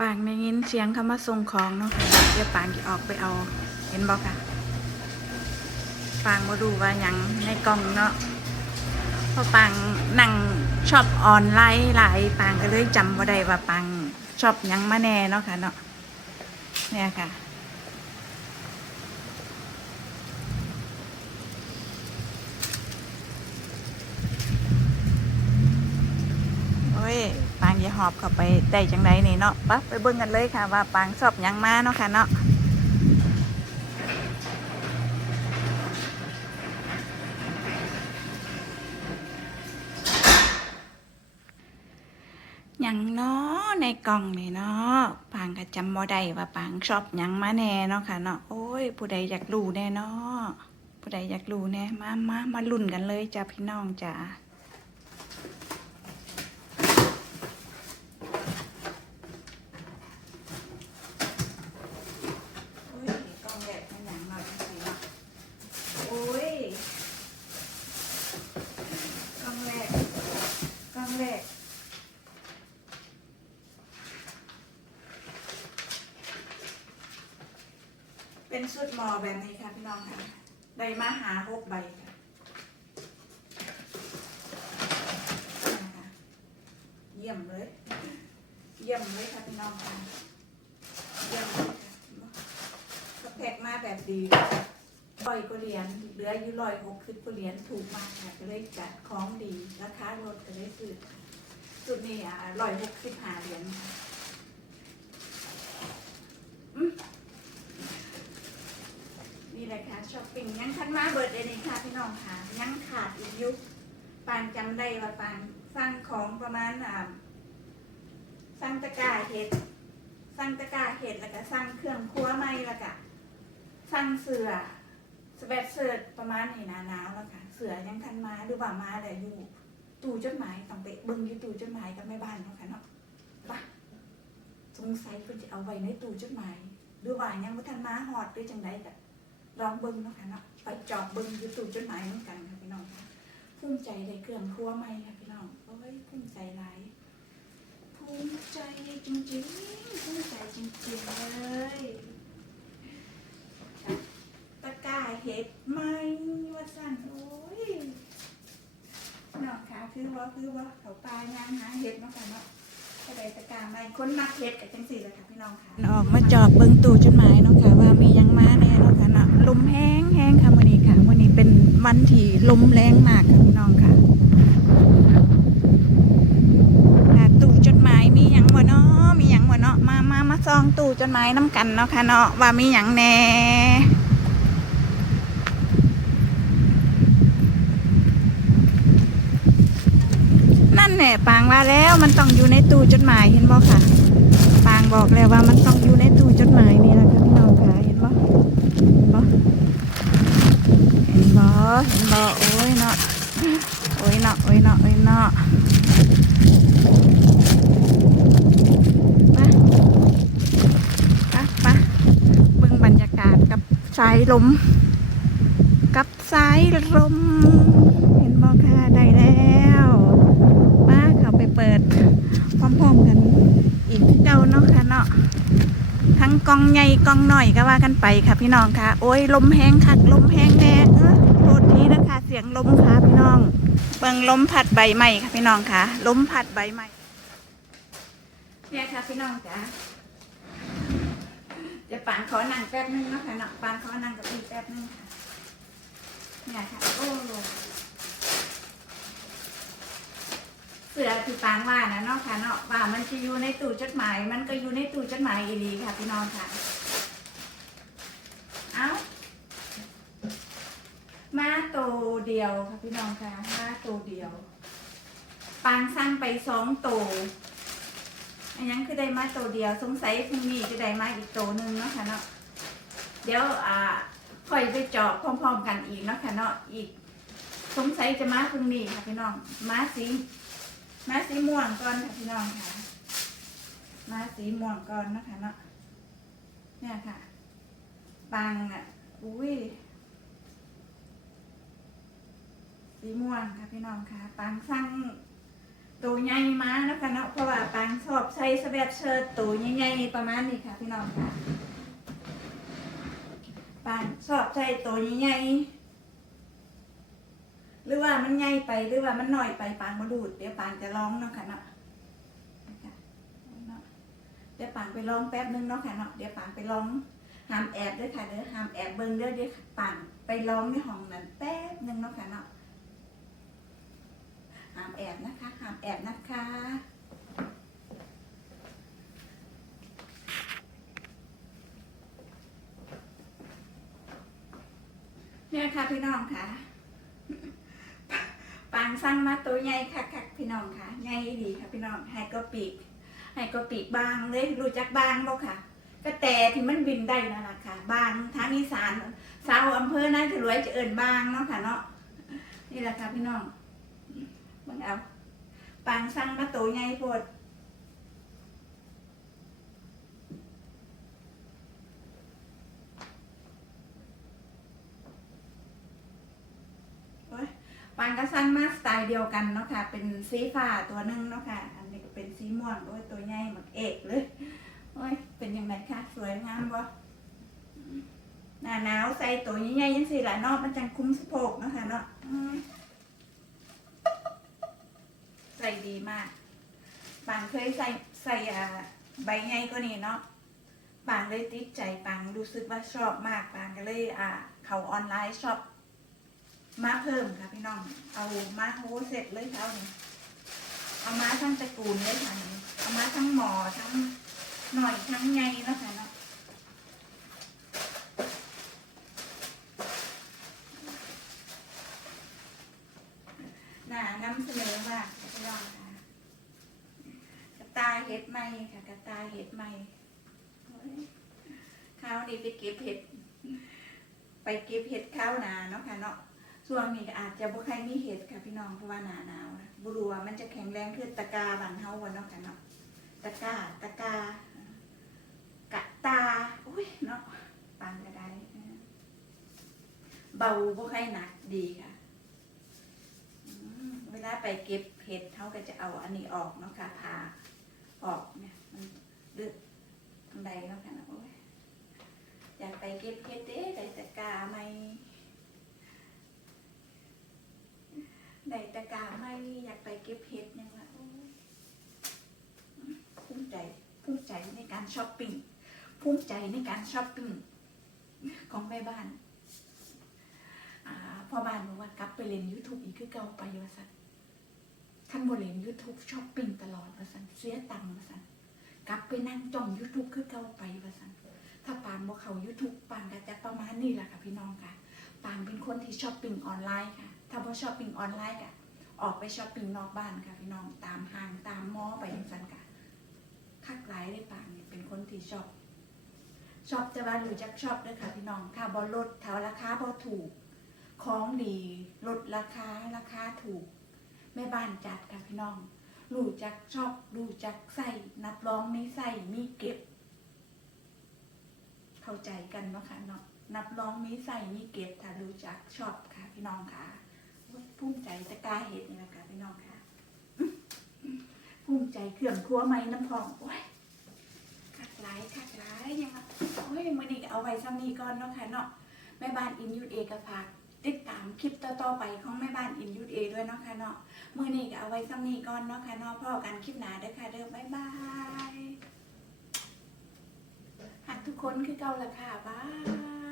ปางในยินเสียงคำว่าส่งของเนาะค่ะเดี๋ยวปางจะออกไปเอา เห็นบอกค่ะปางมาดูว่ายังในกล่องเนาะเพราะปางนั่งชอบออนไลน์หลายปางก็เลยจำว่าได้ว่าปางชอบยังมาแน่เนาะค่ะเนาะเนี่ยค่ะ โอ้ย ปางอย่หอบเข้าไปได้จังไดนี่เนาะปะไปเบิ่งกันเลยค่ะว่าปางชอบยังมาเนาะค่ะเนาะยังเนาะในกล่องนี่เนาะปางก็จำบ่ได้ว่าปางชอบยังมาแน่เนาะค่ะเนาะโอ้ยผู้ใดอยากรู้แน่เนาะผู้ใดอยากรู้แน่มามามาลุ้นกันเลยจ้าพี่น้องจ้า โอ้ยกล้องแดดมันหยังหน่อยจังสิเนาะโอ้ยกล้องแรกกล้องแรก เป็นชุดมอแบบนี้ค่ะพี่น้องค่ะ ได้มาหาหกใบค่ะเยี่ยมเลย เยี่ยมเลยค่ะพี่น้องค่ะ เยี่ยมเลยค่ะสเปกมาแบบดีลอยก็เหรียญเหลืออยู่ลอยหกสิบก็เหรียญถูกมากค่ะก็เลยจัดของดีราคาลดก็เลยซื้อสุดนี้อะลอยหกสิบห้าเหรียญค่ะอืมนี่แหละค่ะ ช้อปปิ้งยังทันมาเบิร์ดเดย์นี่ค่ะพี่น้องค่ะยังขาดอีกยุคปานจำได้ว่าปานสร้างของประมาณอ่าสร้างตะกร้าเห็ดสั่งตะกร้าเห็ดแล้วก็สั่งเครื่องครัวใหม่แล้วก็สั่งเสือสเวตเซิร์ตประมาณนี้หนาหนาวแล้วค่ะเสือยังทันมาหรือว่ามาแต่อยู่ตู้จดหมายต้องไปเบิ่งอยู่ตู้จดหมายกับแม่บ้านเนาะค่ะเนาะปะสงสัยเพิ่นจะเอาไว้ในตู้จดหมายหรือว่ายังบ่ทันมาฮอดหรือจังไดก็ ลองเบิ่งเนาะค่ะเนาะไปจอบเบิ่งอยู่ตู้จดหมายเหมือนกันค่ะพี่น้องภูมิใจได้เครื่องครัวใหม่ค่ะพี่น้องโอ้ยภูมิใจหลายภูมิใจจริงๆภูมิใจจริงๆเลยตะกร้าเห็ดไหมว่าสั่นโอ้ยเนาะค่ะคือว่าคือว่าเขาปลายงางหาเห็ดเนาะค่ะเนาะก็ได้ตะกร้าไหมคนมักเห็ดกับจังสี่เลยค่ะพี่น้องค่ะออกมาจอบเบิ่งตู้จดหมายเนาะค่ะ ลมแห้งแห้งค่ะวันนี้ค่ะวันนี้เป็นวันที่ลมแรงมากค่ะพี่น้องค่ะตู้จดหมายมีหยังบ่เนาะมีหยังบ่เนาะมามามาซองตู้จดหมายน้ำกันเนาะค่ะเนาะว่ามีหยังแหน่นั่นแหละปางว่าแล้วมันต้องอยู่ในตู้จดหมายเห็นบ่ค่ะ ปางบอกแล้วว่ามันต้องอยู่ในตู้จดหมายนี่แหละ บ่เห็นบ่เห็นบ่โอ้ยเนาะโอ้ยเนาะโอ้ยเนาะโอ้ยเนาะปะปะเบิ่งบรรยากาศกับสายลม กับสายลม เห็นบอกค่ะได้แล้วป้าเขาไปเปิดพร้อมๆกันอีกเก่าเนาะค่ะเนาะ ทั้งกองใหญ่กองหน่อยก็ว่ากันไปค่ะพี่น้องค่ะ โอ้ยลมแห้งคักลมแห้งแน่เออโทษทีนะคะเสียงลมค่ะพี่น้อง เบิ่งลมพัดใบไม้ค่ะพี่น้องค่ะลมพัดใบไม้เนี่ยค่ะพี่น้องจ้าเดี๋ยวปานขอนั่งแป๊บนึงนะคะเนาะปานขอนั่งกับพี่แป๊บนึงค่ะเนี่ยค่ะโอ้ เสือที่ปางว่านะเนาะค่ะเนาะว่ามันจะอยู่ในตู้จดหมาย มันก็อยู่ในตู้จดหมายอีหลีค่ะพี่น้องค่ะ เอามาตัวเดียวค่ะพี่น้องค่ะมาตัวเดียว ปางสร้างไปสองตัวอันยังคือได้มาตัวเดียวสงสัยพรุ่งนี้จะได้มาอีกตัวหนึ่งเนาะค่ะเนาะเดี๋ยวอ่าค่อยไปเจาะพร้อมๆกันอีกเนาะค่ะเนาะอีก สงสัยจะมาพรุ่งนี้ค่ะพี่น้องมาสี มาสีม่วงก่อนค่ะพี่น้องค่ะ มาสีม่วงก่อนนะคะเนาะ เนี่ยค่ะ ปังอะ อุ้ย สีม่วงค่ะพี่น้องค่ะ ปังสั่งตัวใหญ่มานะคะเนาะ เพราะว่าปางชอบใส่สแวตเชิ้ตตัวใหญ่ๆประมาณนี้ค่ะพี่น้องค่ะปานชอบใส่ตัวใหญ่ๆ หรือว่ามันใหญ่ไปหรือว่ามันน้อยไปปานมาดูดเดี๋ยวปานจะลองเนาะค่ะเนาะเดี๋ยวปานไปลองแป๊บนึงเนาะค่ะเนาะเดี๋ยวปานไปลองห้ามแอบด้วยค่ะเด้อห้ามแอบเบิ่งเด้อเดี๋ยวปานไปลองในห้องนั้นแป๊บนึงเนาะค่ะเนาะห้ามแอบนะคะห้ามแอบนะคะเนี่ยค่ะพี่น้องค่ะ สั่งมาตัวใหญ่ค่ะค่ะพี่น้องค่ะใหญ่ดีค่ะพี่น้องให้ก็ปีกให้ก็ปีกบางเลยรู้จักบางบ่ค่ะก็แต่ที่มันบินได้นั่นแหละค่ะบางทางอีสานสาวอำเภอนาจะรวยจะเอิญบางเนาะค่ะเนาะนี่แหละค่ะพี่น้องบังเอาปางสั่งมาตัวใหญ่โพด ปานก็สั่งมาสไตล์เดียวกันเนาะค่ะ เป็นสีฟ้าตัวหนึงเนาะค่ะ อันนี้ก็เป็นสีม่วงโอ้ยตัวใหญ่หมักเอกเลยโอ้ยเป็นยังไงคะสวยงามบ่หน้าหนาวใส่ตัวใหญ่ๆยังสิละเนาะมันจังคุ้มสะโพกเนาะค่ะเนาะใส่ดีมากปางเคยใส่ใส่ใบใหญ่ก็นี่เนาะปางเลยติดใจปางรู้สึกว่าชอบมากปางก็เลยอ่าเขาออนไลน์ชอบ มาเพิ่มค่ะพี่น้อง เอามาโฮเสร็จเลยเท่านี้เอามาทั้งตระกูลเลยค่ะนี่เอามาทั้งหมอทั้งหน่อยทั้งใหญ่เนะคะเนาะน่านำเสนอมากค่ะพี่น้องค่ะกระตายเห็ดไหมค่ะกระตายเห็ดไหมโอ้ยข้าวนี่ไปเก็บเห็ด ไปเก็บเห็ดข้าวนาเนาะค่ะเนาะ ช่วงนี้ก็อาจจะบ่ใครมีเห็ดค่ะพี่น้องเพราะว่าหนาหนาวนะบรู้ว่มันจะแข็งแรงขึ้นตะกาบ้านเฮาวันเนาะค่ะเนาะตะกาตะกากะตาอุ้ยเนาะปานก็ได้เบาบ่ใครหนักดีค่ะเวลาไปเก็บเห็ดเขาก็จะเอาอันนี้ออกเนาะค่ะผ่าออกเนี่ยมันดึกทางใดเนาะค่ะเนาะโอ้ยอยากไปเก็บเห็ดเด้ได้ตะกาไหม ได้ตะ กร้อยากไปเก็บเห็ดยังละภูมิใจภูมิใจในการช้อปปิ้งภูมิใจในการช้อปปิ้งของแม่บ้านอพ่อบ้านบอกว่ากลับไปเล่น YouTube อีกคือเก่าไปว่าสันท่านบริเล่น YouTube ช้อปปิ้งตลอดว่าสันเสียตังค์ว่าสันกลับไปนั่งจ้อง YouTube คือเก่าไปว่าสันถ้าปานบอกเขา YouTube ปานก็จะประมาณนี้แหละค่ะพี่น้องค่ะปางเป็นคนที่ช้อปปิ้งออนไลน์ค่ะ ถ้าพอช้อปปิ้งออนไลน์ก็ ออกไปช้อปปิ้งนอกบ้านค่ะพี่น้องตามห้างตามมอไปอย่างสันค่ะคักหลายเลยปางเนี่ยเป็นคนที่ชอบชอบจะว่ารู้จักชอบด้วยค่ะพี่น้องถ้าบอลดแถ้าราคาบอถูก ของดีลดราคาราคาถูกแม่บ้านจัดค่ะพี่น้องรู้จักชอบรู้จักใส่นับรองไม่ใส่มีเก็บ เข้าใจกันเนาะค่ะเนาะนับรองมีใส่มีเก็บถ้ารู้จักชอบค่ะพี่น้องค่ะ ภูมิใจตะกาเห็ดนี่แหละค่ะพี่น้องค่ะภูมิใจเครื่องครัวไม้น้ำพองโอ้ยคักหลายคักหลายยังไงโอ้ยมื่อนี้ก็เอาไว้ซ้ำนี้ก่อนเนาะค่ะเนาะแม่บ้านอินยูเอกฝากติดตามคลิปต่อๆไปของแม่บ้านอินยูเอด้วยเนาะค่ะเนาะมือนี้ก็เอาไว้ซ้ำนี้ก่อนเนาะค่ะเนาะพ่อกันคลิปหนาเด้อค่ะเด้อบ๊ายบายหักทุกคนคือเก่าละค่ะบาย